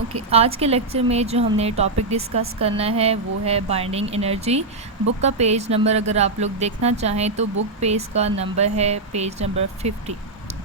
Okay आज के lecture में जो हमने टॉपिक डिस्कस करना है वो है बाइंडिंग एनर्जी। बुक का पेज नंबर अगर आप लोग देखना चाहें तो बुक पेज का नंबर है पेज नंबर 50।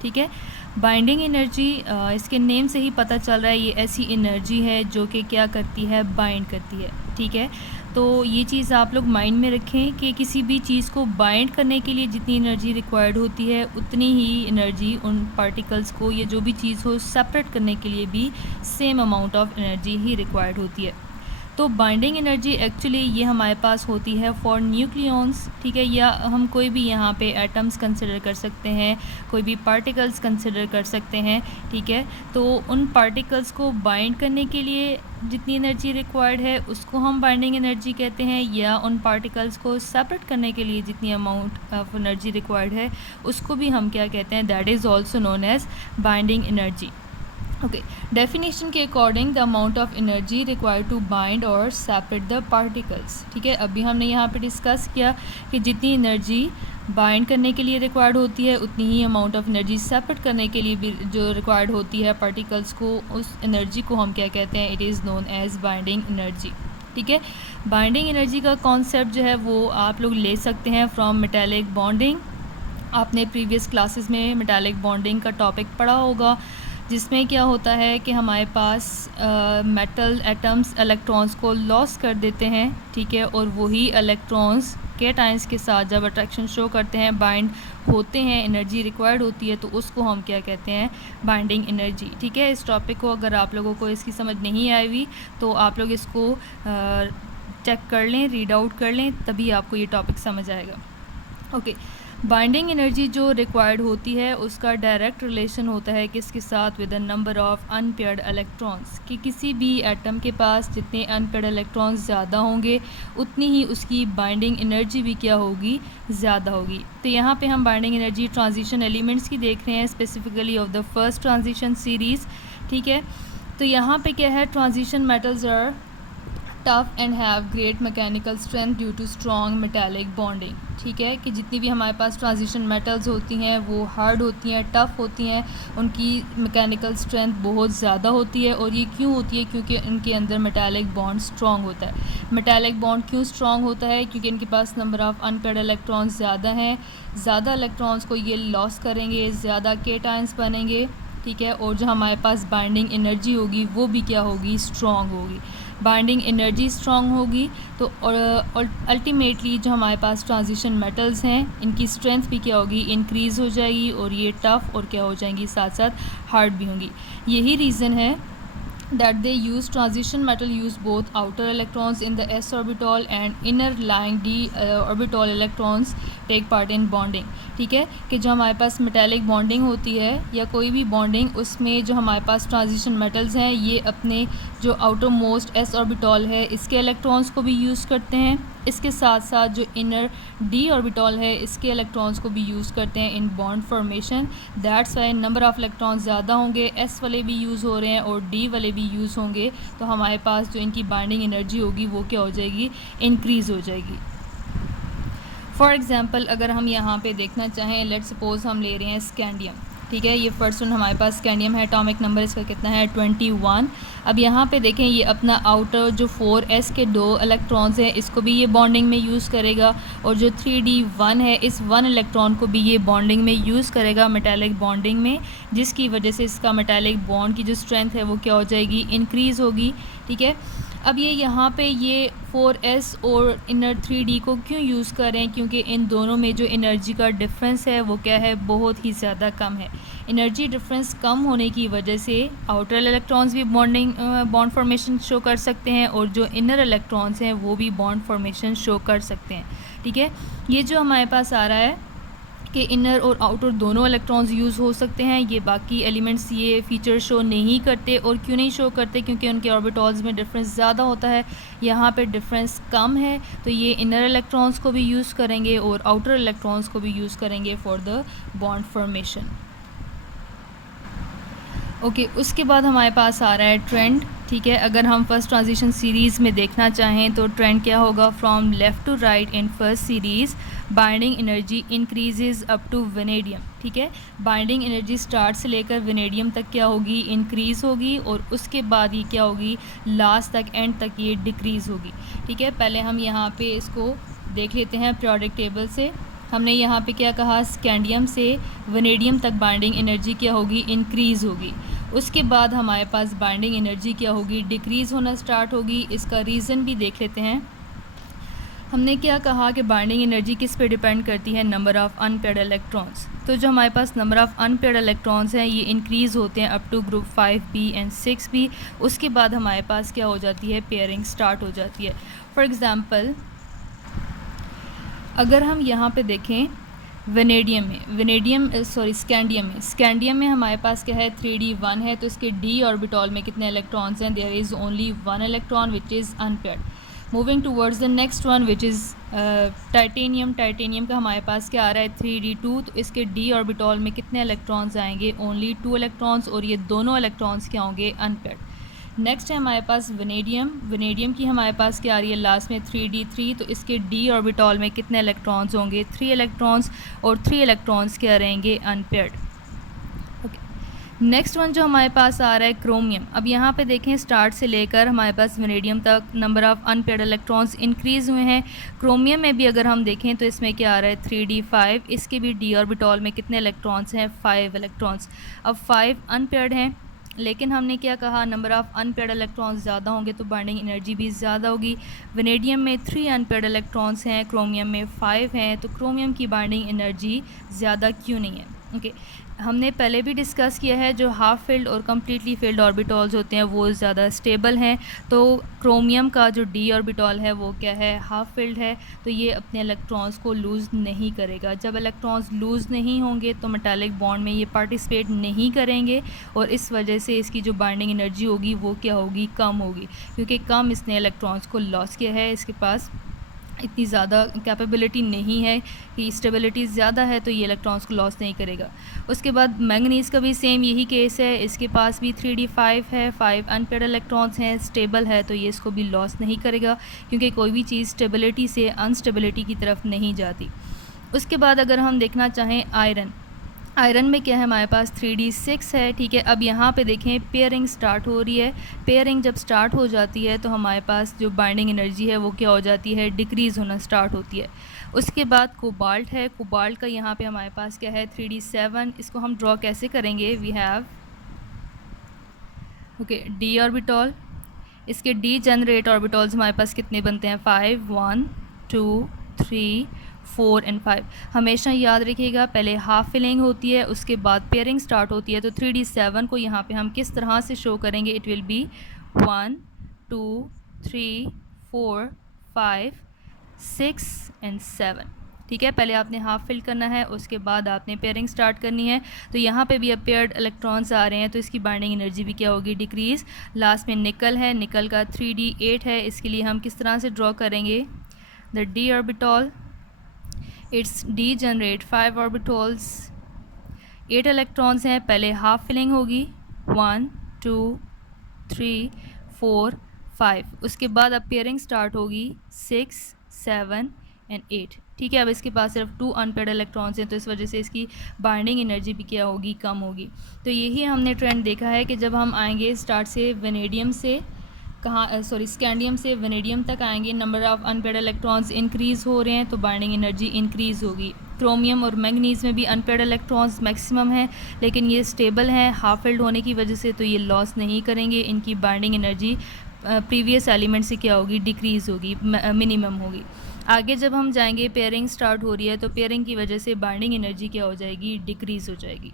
ठीक है, बाइंडिंग एनर्जी इसके नेम से ही पता चल रहा है ये ऐसी एनर्जी है जो कि क्या करती है, बाइंड करती है। ठीक है, तो ये चीज़ आप लोग माइंड में रखें कि किसी भी चीज़ को बाइंड करने के लिए जितनी एनर्जी रिक्वायर्ड होती है उतनी ही एनर्जी उन पार्टिकल्स को या जो भी चीज़ हो सेपरेट करने के लिए भी same amount of energy he required होती है। तो बाइंडिंग एनर्जी एक्चुअली ये हमारे पास होती है फॉर न्यूक्लियॉन्स। ठीक है, या हम कोई भी यहाँ पे एटम्स कंसिडर कर सकते हैं, कोई भी पार्टिकल्स कंसिडर कर सकते हैं। ठीक है, तो उन पार्टिकल्स को बाइंड करने के लिए जितनी एनर्जी रिक्वायर्ड है उसको हम बाइंडिंग एनर्जी कहते हैं, या उन पार्टिकल्स को सेपरेट करने के लिए जितनी अमाउंट ऑफ एनर्जी रिक्वायर्ड है उसको भी हम क्या कहते हैं, that is also known as binding energy. Okay, definition के according the amount of energy required to bind और सेपरेट द पार्टिकल्स। ठीक है, अभी हमने यहाँ पे डिस्कस किया कि जितनी एनर्जी बाइंड करने के लिए रिक्वायर्ड होती है उतनी ही अमाउंट ऑफ एनर्जी सेपरेट करने के लिए भी जो रिक्वायर्ड होती है पार्टिकल्स को, उस एनर्जी को हम क्या कहते हैं, it is known as binding energy. ठीक है, बाइंडिंग एनर्जी का कॉन्सेप्ट जो है वो आप लोग ले सकते हैं फ्रॉम मेटालिक बॉन्डिंग। आपने प्रीवियस क्लासेस में मेटालिक बॉन्डिंग का टॉपिक पढ़ा होगा, जिसमें क्या होता है कि हमारे पास मेटल एटम्स इलेक्ट्रॉन्स को लॉस कर देते हैं। ठीक है, और वही इलेक्ट्रॉन्स केटाइंस के साथ जब अट्रैक्शन शो करते हैं, बाइंड होते हैं, एनर्जी रिक्वायर्ड होती है, तो उसको हम क्या कहते हैं, बाइंडिंग एनर्जी। ठीक है, इस टॉपिक को अगर आप लोगों को इसकी समझ नहीं आई हुई तो आप लोग इसको चेक कर लें, रीड आउट कर लें, तभी आपको ये टॉपिक समझ आएगा। ओके, बाइंडिंग एनर्जी जो रिक्वायर्ड होती है उसका डायरेक्ट रिलेशन होता है किसके साथ, with the number of unpaired electrons. कि किसी भी एटम के पास जितने अनपेयर्ड इलेक्ट्रॉन्स ज़्यादा होंगे उतनी ही उसकी बाइंडिंग एनर्जी भी क्या होगी, ज़्यादा होगी। तो यहाँ पे हम बाइंडिंग एनर्जी ट्रांजिशन एलिमेंट्स की देख रहे हैं, specifically of the first transition series. ठीक है, तो यहाँ पे क्या है, transition metals are tough and have great mechanical strength due to strong metallic bonding. ठीक है, कि जितनी भी हमारे पास ट्रांजिशन मेटल्स होती हैं वो हार्ड होती हैं, टफ़ होती हैं, उनकी मैकेनिकल स्ट्रेंथ बहुत ज़्यादा होती है। और ये क्यों होती है, क्योंकि उनके अंदर मेटालिक बॉन्ड स्ट्रॉन्ग होता है। मेटालिक बॉन्ड क्यों स्ट्रॉन्ग होता है, क्योंकि इनके पास नंबर ऑफ़ अनपेयर्ड इलेक्ट्रॉन्स ज़्यादा हैं, ज़्यादा इलेक्ट्रॉन्स को ये लॉस करेंगे, ज़्यादा केटायंस बनेंगे। ठीक है, और जो हमारे पास बाइंडिंग एनर्जी होगी वो भी क्या होगी, स्ट्रॉन्ग होगी। बाइंडिंग एनर्जी स्ट्रॉन्ग होगी तो और अल्टीमेटली जो हमारे पास ट्रांजिशन मेटल्स हैं इनकी स्ट्रेंथ भी क्या होगी, इंक्रीज़ हो जाएगी, और ये टफ़ और क्या हो जाएंगी, साथ साथ हार्ड भी होंगी। यही रीज़न है that they use transition metal use both outer electrons in the s orbital and inner lying d orbital electrons take part in bonding। ठीक है, कि जो हमारे पास मेटालिक बॉन्डिंग होती है या कोई भी बॉन्डिंग, उसमें जो हमारे पास ट्रांजिशन मेटल्स हैं ये अपने जो आउटर मोस्ट एस ऑर्बिटल है इसके इलेक्ट्रॉन्स को भी यूज़ करते हैं, इसके साथ साथ जो इनर डी ऑर्बिटल है इसके इलेक्ट्रॉन्स को भी यूज़ करते हैं in bond formation. That's why number of electrons ज़्यादा होंगे, एस वाले भी यूज़ हो रहे हैं और डी वाले भी यूज़ होंगे, तो हमारे पास जो इनकी बाइंडिंग एनर्जी होगी वो क्या हो जाएगी, इंक्रीज़ हो जाएगी। फॉर एग्ज़ाम्पल अगर हम यहाँ पे देखना चाहें, लेट सपोज़ हम ले रहे हैं स्कैंडियम। ठीक है, ये फर्स्ट वन हमारे पास स्कैंडियम है, एटॉमिक नंबर इसका कितना है, 21। अब यहाँ पे देखें ये अपना आउटर जो 4s के 2 इलेक्ट्रॉन्स हैं इसको भी ये बॉन्डिंग में यूज़ करेगा, और जो 3d1 है इस 1 इलेक्ट्रॉन को भी ये बॉन्डिंग में यूज़ करेगा, मेटालिक बॉन्डिंग में, जिसकी वजह से इसका मेटालिक बॉन्ड की जो स्ट्रेंथ है वो क्या हो जाएगी, इंक्रीज़ होगी। ठीक है, अब ये यहाँ पे ये 4s और इनर 3d को क्यों यूज़ कर रहे हैं, क्योंकि इन दोनों में जो एनर्जी का डिफरेंस है वो क्या है, बहुत ही ज़्यादा कम है। एनर्जी डिफरेंस कम होने की वजह से आउटर इलेक्ट्रॉन्स भी बॉन्ड फॉर्मेशन शो कर सकते हैं, और जो इनर इलेक्ट्रॉन्स हैं वो भी बॉन्ड फॉर्मेशन शो कर सकते हैं। ठीक है, ये जो हमारे पास आ रहा है कि इनर और आउटर दोनों इलेक्ट्रॉन्स यूज़ हो सकते हैं, ये बाकी एलिमेंट्स ये फीचर शो नहीं करते। और क्यों नहीं शो करते, क्योंकि उनके ऑर्बिटल्स में डिफरेंस ज़्यादा होता है, यहाँ पे डिफरेंस कम है, तो ये इनर इलेक्ट्रॉन्स को भी यूज़ करेंगे और आउटर इलेक्ट्रॉन्स को भी यूज़ करेंगे for the bond formation. Okay, उसके बाद हमारे पास आ रहा है ट्रेंड। ठीक है। अगर हम फर्स्ट ट्रांजिशन सीरीज़ में देखना चाहें तो ट्रेंड क्या होगा, from left to right in first series binding energy increases up to vanadium. ठीक है, बाइंडिंग एनर्जी स्टार्ट से लेकर वेनेडियम तक क्या होगी, इंक्रीज़ होगी, और उसके बाद ये क्या होगी, लास्ट तक एंड तक ये डिक्रीज़ होगी। ठीक है, पहले हम यहाँ पे इसको देख लेते हैं पीरियोडिक टेबल से। हमने यहाँ पे क्या कहा, स्कैंडियम से वेनेडियम तक बाइंडिंग एनर्जी क्या होगी, इंक्रीज़ होगी। उसके बाद हमारे पास बाइंडिंग एनर्जी क्या होगी, डिक्रीज़ होना स्टार्ट होगी। इसका रीज़न भी देख लेते हैं। हमने क्या कहा कि बाइंडिंग एनर्जी किस पे डिपेंड करती है, नंबर ऑफ़ अनपेयर्ड इलेक्ट्रॉन्स। तो जो हमारे पास नंबर ऑफ़ अनपेयर्ड इलेक्ट्रॉन्स हैं ये इंक्रीज़ होते हैं up to group 5b and 6b। उसके बाद हमारे पास क्या हो जाती है, पेयरिंग स्टार्ट हो जाती है। फॉर एग्ज़ाम्पल अगर हम यहाँ पे देखें स्कैंडियम में हमारे पास क्या है, 3d1 है, तो इसके d ऑर्बिटल में कितने इलेक्ट्रॉन्स हैं, there is only 1 electron which is unpaired. Moving towards the next one which is titanium का हमारे पास क्या आ रहा है, 3d2, तो इसके d ऑर्बिटल में कितने इलेक्ट्रॉन्स आएंगे, ओनली 2 इलेक्ट्रॉन्स, और ये दोनों इलेक्ट्रॉन्स क्या होंगे, अनपेयर्ड। नेक्स्ट है हमारे पास वेनेडियम की हमारे पास क्या आ रही है, लास्ट में 3d3, तो इसके d ऑर्बिटल में कितने इलेक्ट्रॉन्स होंगे, 3 इलेक्ट्रॉन्स, और 3 इलेक्ट्रॉन्स क्या रहेंगे, अनपेयर्ड। ओके, नेक्स्ट वन जो हमारे पास आ रहा है क्रोमियम। अब यहाँ पे देखें स्टार्ट से लेकर हमारे पास वेनेडियम तक number of unpaired electrons increase हुए हैं। क्रोमियम में भी अगर हम देखें तो इसमें क्या आ रहा है, 3d5, इसके भी d ऑर्बिटल में कितने इलेक्ट्रॉन्स हैं, 5 इलेक्ट्रॉन्स। अब 5 अनपेयर्ड हैं, लेकिन हमने क्या कहा, नंबर ऑफ़ अनपेयर्ड इलेक्ट्रॉन्स ज़्यादा होंगे तो बाइंडिंग एनर्जी भी ज़्यादा होगी। वेनेडियम में 3 अनपेयर्ड इलेक्ट्रॉन्स हैं, क्रोमियम में 5 हैं, तो क्रोमियम की बाइंडिंग एनर्जी ज़्यादा क्यों नहीं है। ओके, हमने पहले भी डिस्कस किया है जो हाफ फील्ड और कम्प्लीटली फील्ड ऑर्बिटल्स होते हैं वो ज़्यादा स्टेबल हैं। तो क्रोमियम का जो d ऑर्बिटल है वो क्या है, हाफ फील्ड है, तो ये अपने इलेक्ट्रॉन्स को लूज़ नहीं करेगा। जब इलेक्ट्रॉन्स लूज़ नहीं होंगे तो मेटालिक बॉन्ड में ये पार्टिसिपेट नहीं करेंगे, और इस वजह से इसकी जो बाइंडिंग एनर्जी होगी वो क्या होगी, कम होगी, क्योंकि कम इसने इलेक्ट्रॉन्स को लॉस किया है, इसके पास इतनी ज़्यादा कैपेबिलिटी नहीं है कि स्टेबिलिटी ज़्यादा है तो ये इलेक्ट्रॉन्स को लॉस नहीं करेगा। उसके बाद मैंगनीज़ का भी सेम यही केस है, इसके पास भी 3d5 है, 5 अनपेयर्ड इलेक्ट्रॉन्स हैं, स्टेबल है, तो ये इसको भी लॉस नहीं करेगा, क्योंकि कोई भी चीज़ स्टेबिलिटी से अनस्टेबिलिटी की तरफ नहीं जाती। उसके बाद अगर हम देखना चाहें आयरन में क्या है, हमारे पास 3d6 है। ठीक है, अब यहाँ पे देखें पेयरिंग स्टार्ट हो रही है। पेयरिंग जब स्टार्ट हो जाती है तो हमारे पास जो बाइंडिंग एनर्जी है वो क्या हो जाती है, डिक्रीज़ होना स्टार्ट होती है। उसके बाद कोबाल्ट है, कोबाल्ट का यहाँ पे हमारे पास क्या है, 3d7। इसको हम ड्रॉ कैसे करेंगे, we have okay d orbital, इसके d जनरेट ऑर्बिटल्स हमारे पास कितने बनते हैं, 5, 1, 2, 3, 4 एंड 5। हमेशा याद रखिएगा पहले हाफ फिलिंग होती है, उसके बाद पेयरिंग स्टार्ट होती है। तो 3d7 को यहाँ पे हम किस तरह से शो करेंगे, इट विल बी 1, 2, 3, 4, 5, 6 एंड 7। ठीक है, पहले आपने हाफ फिल करना है, उसके बाद आपने पेयरिंग स्टार्ट करनी है। तो यहाँ पे भी अब पेयर्ड इलेक्ट्रॉन्स आ रहे हैं तो इसकी बाइंडिंग एनर्जी भी क्या होगी, डिक्रीज़। लास्ट में निकल है, निकल का 3d8 है, इसके लिए हम किस तरह से ड्रॉ करेंगे, the d orbital, it's d generate 5 orbitals, 8 electrons हैं, पहले हाफ फिलिंग होगी, 1, 2, 3, 4, 5। उसके बाद अब पेयरिंग स्टार्ट होगी, 6, 7 एंड 8। ठीक है, अब इसके पास सिर्फ 2 अनपेयर्ड इलेक्ट्रॉन्स हैं, तो इस वजह से इसकी बाइंडिंग एनर्जी भी क्या होगी, कम होगी। तो यही हमने ट्रेंड देखा है कि जब हम आएंगे स्टार्ट से वेनेडियम से स्कैंडियम से वेनेडियम तक आएंगे, number of unpaired electrons increase हो रहे हैं तो बाइंडिंग एनर्जी इंक्रीज़ होगी। क्रोमियम और मैंगनीज़ में भी अनपेयर्ड इलेक्ट्रॉन्स मैक्सिमम हैं, लेकिन ये स्टेबल हैं हाफ फिल्ड होने की वजह से, तो ये लॉस नहीं करेंगे। इनकी बाइंडिंग एनर्जी प्रीवियस एलिमेंट से क्या होगी, डिक्रीज़ होगी, मिनिमम होगी। आगे जब हम जाएंगे पेयरिंग स्टार्ट हो रही है तो पेयरिंग की वजह से बाइंडिंग एनर्जी क्या हो जाएगी, डिक्रीज़ हो जाएगी।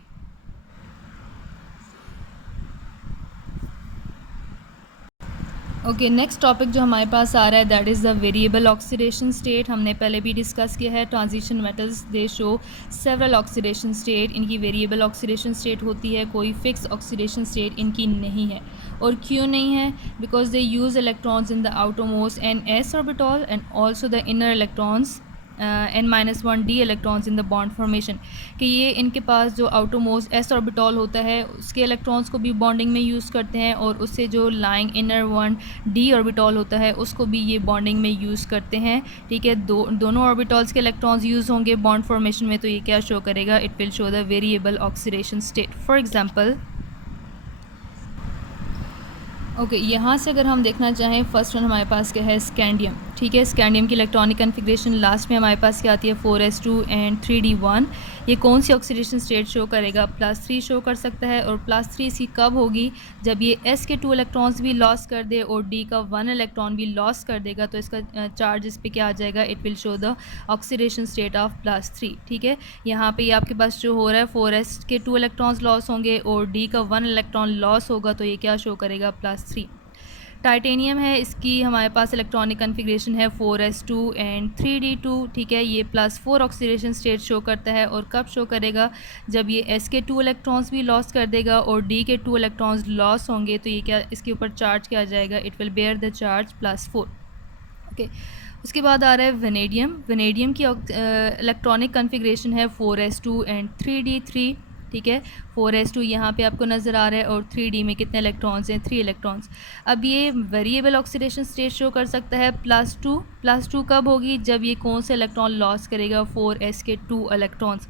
ओके, नेक्स्ट टॉपिक जो हमारे पास आ रहा है that is the variable oxidation state. हमने पहले भी डिस्कस किया है, transition metals they show several oxidation state, इनकी वेरिएबल ऑक्सीडेशन स्टेट होती है, कोई फिक्स ऑक्सीडेशन स्टेट इनकी नहीं है। और क्यों नहीं है, because they use electrons in the outermost and s orbital and also the inner electrons n-1 d electrons in the bond formation, कि ये इनके पास जो आउटरमोस्ट s ऑर्बिटल होता है उसके इलेक्ट्रॉन्स को भी बॉन्डिंग में यूज़ करते हैं, और उससे जो lying inner one d orbital होता है उसको भी ये बॉन्डिंग में यूज़ करते हैं। ठीक है, दोनों ऑर्बिटल्स के इलेक्ट्रॉन्स यूज़ होंगे बॉन्ड फॉर्मेशन में, तो ये क्या शो करेगा, it will show the variable oxidation state. For example okay यहाँ से अगर हम देखना चाहें, फर्स्ट वन हमारे पास क्या है, स्कैंडियम। ठीक है, स्कैंडियम की इलेक्ट्रॉनिक कन्फिग्रेशन लास्ट में हमारे पास क्या आती है, 4s2 एंड 3d1। ये कौन सी ऑक्सीडेशन स्टेट शो करेगा, +3 शो कर सकता है, और +3 इसकी कब होगी, जब ये s के 2 इलेक्ट्रॉन्स भी लॉस कर दे और d का 1 इलेक्ट्रॉन भी लॉस कर देगा, तो इसका चार्ज इस पर क्या आ जाएगा, it will show the oxidation state of +3। ठीक है, यहाँ पे आपके पास जो हो रहा है 4s के 2 इलेक्ट्रॉन्स लॉस होंगे और d का 1 इलेक्ट्रॉन लॉस होगा, तो ये क्या शो करेगा, +3। टाइटेनियम है, इसकी हमारे पास इलेक्ट्रॉनिक कन्फिग्रेशन है 4s2 एंड 3d2। ठीक है, ये +4 ऑक्सीडेशन स्टेट शो करता है, और कब शो करेगा, जब ये s के 2 इलेक्ट्रॉन्स भी लॉस कर देगा और d के 2 इलेक्ट्रॉन्स लॉस होंगे, तो ये क्या, इसके ऊपर चार्ज क्या आ जाएगा, it will bear the charge +4। Okay, उसके बाद आ रहा है वेनेडियम। वेनेडियम की इलेक्ट्रॉनिक कन्फिग्रेशन है 4s2 एंड 3d3। ठीक है, 4s2 यहाँ पे आपको नज़र आ रहा है, और 3d में कितने इलेक्ट्रॉन्स हैं, 3 इलेक्ट्रॉन्स। अब ये वेरिएबल ऑक्सीडेशन स्टेट शो कर सकता है +2 कब होगी, जब ये कौन से इलेक्ट्रॉन लॉस करेगा, 4s के 2 इलेक्ट्रॉन्स।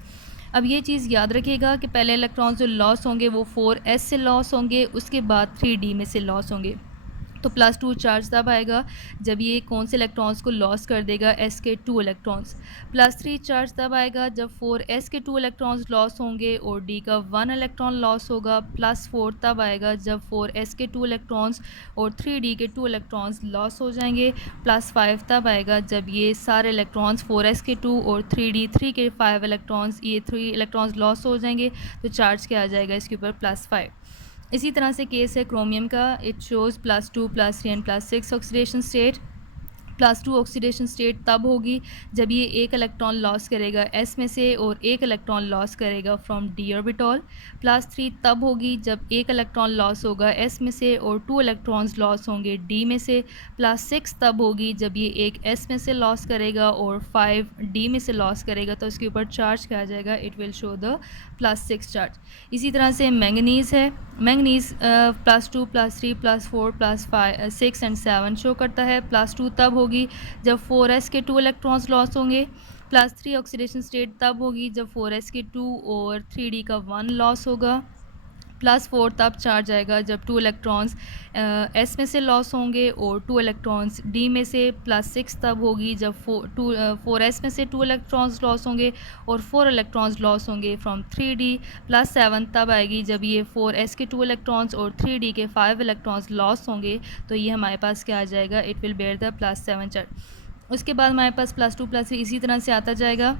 अब ये चीज़ याद रखिएगा कि पहले इलेक्ट्रॉन्स जो लॉस होंगे वो 4s से लॉस होंगे, उसके बाद 3d में से लॉस होंगे। तो +2 चार्ज तब आएगा जब ये कौन से इलेक्ट्रॉन्स को लॉस कर देगा, s के 2 इलेक्ट्रॉन्स। +3 चार्ज तब आएगा जब 4s के 2 इलेक्ट्रॉन्स लॉस होंगे और d का 1 इलेक्ट्रॉन लॉस होगा। +4 तब आएगा जब 4s के 2 इलेक्ट्रॉन्स और 3d के 2 इलेक्ट्रॉन्स लॉस हो जाएंगे। +5 तब आएगा जब ये सारे इलेक्ट्रॉन्स 4s के 2 और 3d3 के 5 इलेक्ट्रॉन्स, ये 3 इलेक्ट्रॉन्स लॉस हो जाएंगे, तो चार्ज क्या आ जाएगा इसके ऊपर, +5। इसी तरह से केस है क्रोमियम का, it shows +2 +3 and +6 oxidation state. +2 oxidation state तब होगी जब ये एक इलेक्ट्रॉन लॉस करेगा s में से और एक इलेक्ट्रॉन लॉस करेगा फ्रॉम d ऑर्बिटल। +3 तब होगी जब एक इलेक्ट्रॉन लॉस होगा s में से और 2 इलेक्ट्रॉन्स लॉस होंगे d में से। +6 तब होगी जब ये एक s में से लॉस करेगा और 5 d में से लॉस करेगा, तो इसके ऊपर चार्ज क्या आ जाएगा, it will show the +6 charge. इसी तरह से मैंगनीज़ है, मैंगनीज़ +2 +3 +4 +5 6 एंड 7 शो करता है। +2 तब होगी जब 4s के 2 इलेक्ट्रॉन्स लॉस होंगे। +3 ऑक्सीडेशन स्टेट तब होगी जब 4s के 2 और 3d का 1 लॉस होगा। +4 तब चार्ज आएगा जब 2 इलेक्ट्रॉन्स s में से लॉस होंगे और 2 इलेक्ट्रॉन्स d में से। +6 तब होगी जब 4s में से 2 इलेक्ट्रॉन्स लॉस होंगे और 4 इलेक्ट्रॉन्स लॉस होंगे फ्रॉम 3d। +7 तब आएगी जब ये 4s के 2 इलेक्ट्रॉन्स और 3d के 5 इलेक्ट्रॉन्स लॉस होंगे, तो ये हमारे पास क्या आ जाएगा, it will bear the +7 charge. उसके बाद हमारे पास +2 +3 इसी तरह से आता जाएगा।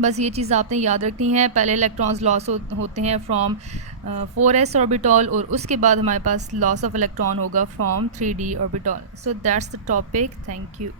बस ये चीज़ आपने याद रखनी है, पहले इलेक्ट्रॉन्स लॉस होते हैं फ्रॉम 4s ऑर्बिटल और उसके बाद हमारे पास लॉस ऑफ इलेक्ट्रॉन होगा from 3d orbital. So that's the topic, thank you.